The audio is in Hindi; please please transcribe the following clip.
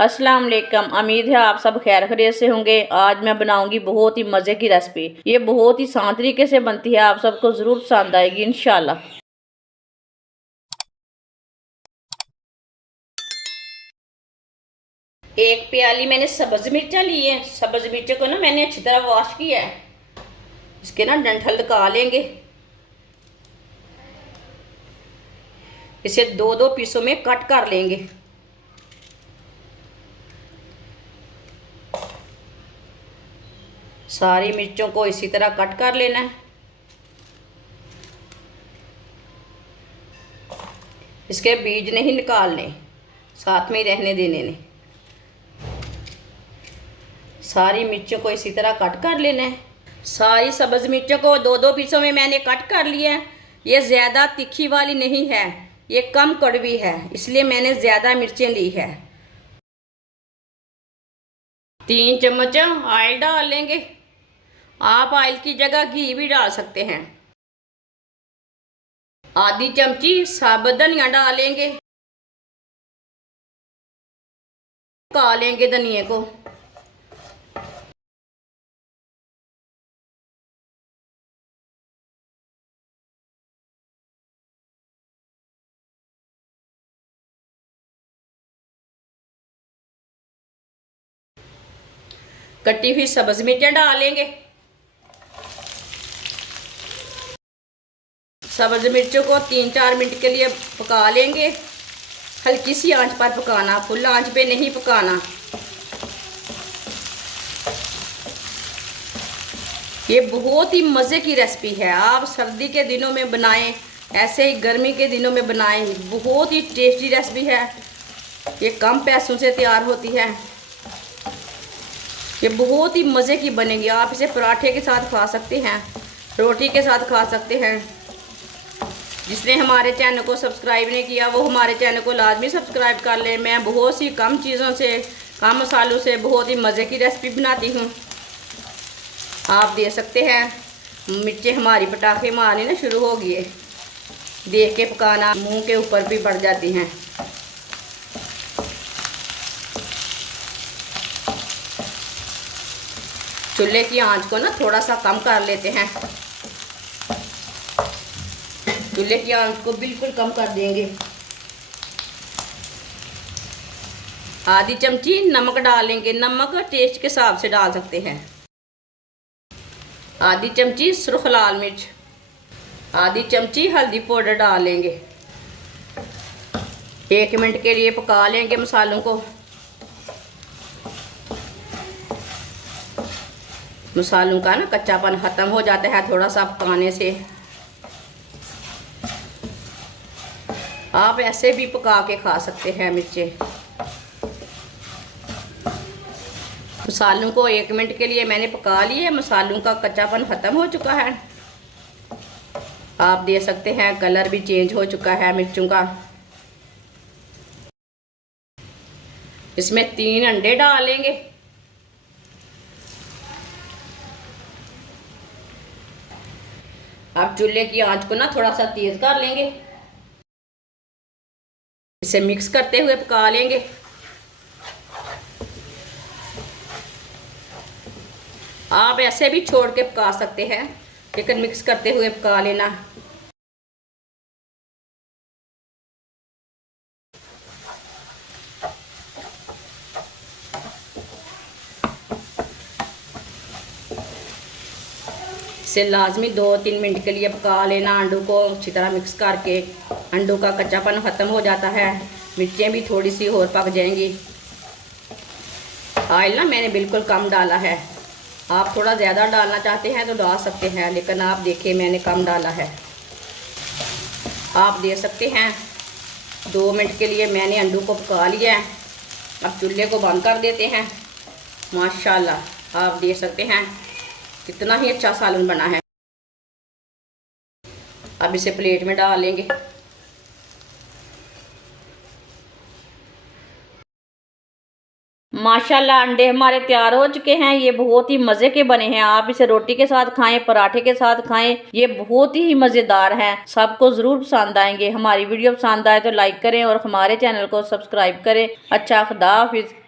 अस्सलाम वालेकुम। उम्मीद है आप सब खैर खैरियत से होंगे। आज मैं बनाऊंगी बहुत ही मज़े की रेसिपी। ये बहुत ही आसान तरीके से बनती है, आप सबको ज़रूर पसंद आएगी इंशाल्लाह। एक प्याली मैंने सब्ज़ मिर्चा ली है। सब्ज़ मिर्च को ना मैंने अच्छी तरह वॉश किया है। इसके ना डंठल निकाल लेंगे। इसे दो दो पीसों में कट कर लेंगे। सारी मिर्चों को इसी तरह कट कर लेना है। इसके बीज नहीं निकालने, साथ में ही रहने देने ने। सारी मिर्चों को इसी तरह कट कर लेना है। सारी सब्ज़ मिर्चों को दो दो पीसों में मैंने कट कर लिया है। ये ज़्यादा तीखी वाली नहीं है, ये कम कड़वी है, इसलिए मैंने ज़्यादा मिर्चें ली है। 3 चम्मच ऑयल डाल लेंगे। आप ऑयल की जगह घी भी डाल सकते हैं। आधी चमची साबुत धनिया डालेंगे। पका लेंगे धनिया को। कटी हुई सब्ज़ मिर्चें डालेंगे। सब्ज़ मिर्चों को 3-4 मिनट के लिए पका लेंगे। हल्की सी आंच पर पकाना, फुल आंच पे नहीं पकाना। ये बहुत ही मज़े की रेसिपी है। आप सर्दी के दिनों में बनाएं, ऐसे ही गर्मी के दिनों में बनाएं। बहुत ही टेस्टी रेसिपी है। ये कम पैसों से तैयार होती है। ये बहुत ही मज़े की बनेगी। आप इसे पराठे के साथ खा सकते हैं, रोटी के साथ खा सकते हैं। जिसने हमारे चैनल को सब्सक्राइब नहीं किया वो हमारे चैनल को लाजमी सब्सक्राइब कर ले। मैं बहुत सी कम चीज़ों से, कम मसालों से बहुत ही मज़े की रेसिपी बनाती हूँ। आप देख सकते हैं मिर्चें हमारी पटाखे मारनी ना शुरू हो गई है। देख के पकाना, मुंह के ऊपर भी बढ़ जाती हैं। चूल्हे की आंच को ना थोड़ा सा कम कर लेते हैं। चूल्हे की आंच को बिल्कुल कम कर देंगे। आधी चमची नमक डालेंगे। नमक टेस्ट के हिसाब से डाल सकते हैं। आधी चमची सुर्ख लाल मिर्च, आधी चमची हल्दी पाउडर डालेंगे। 1 मिनट के लिए पका लेंगे मसालों को। मसालों का ना कच्चापन ख़त्म हो जाता है थोड़ा सा पकाने से। आप ऐसे भी पका के खा सकते हैं मिर्चें। मसालों को 1 मिनट के लिए मैंने पका लिए। मसालों का कच्चापन ख़त्म हो चुका है। आप देख सकते हैं कलर भी चेंज हो चुका है मिर्चों का। इसमें 3 अंडे डालेंगे। आप चूल्हे की आंच को ना थोड़ा सा तेज कर लेंगे। इसे मिक्स करते हुए पका लेंगे। आप ऐसे भी छोड़ के पका सकते हैं, लेकिन मिक्स करते हुए पका लेना। इसे लाजमी 2-3 मिनट के लिए पका लेना। अंडों को अच्छी तरह मिक्स करके अंडों का कच्चापन ख़त्म हो जाता है। मिर्चें भी थोड़ी सी और पक जाएंगी। ऑयल ना मैंने बिल्कुल कम डाला है। आप थोड़ा ज़्यादा डालना चाहते हैं तो डाल सकते हैं, लेकिन आप देखिए मैंने कम डाला है। आप देख सकते हैं 2 मिनट के लिए मैंने अंडों को पका लिया है। अब चूल्हे को बंद कर देते हैं। माशाल्लाह आप देख सकते हैं कितना ही अच्छा सालन बना है। अब इसे प्लेट में डाल लेंगे। माशाल्लाह अंडे हमारे तैयार हो चुके हैं। ये बहुत ही मज़े के बने हैं। आप इसे रोटी के साथ खाएं, पराठे के साथ खाएं। ये बहुत ही मज़ेदार हैं। सबको ज़रूर पसंद आएंगे। हमारी वीडियो पसंद आए तो लाइक करें और हमारे चैनल को सब्सक्राइब करें। अच्छा, खुदा हाफिज़।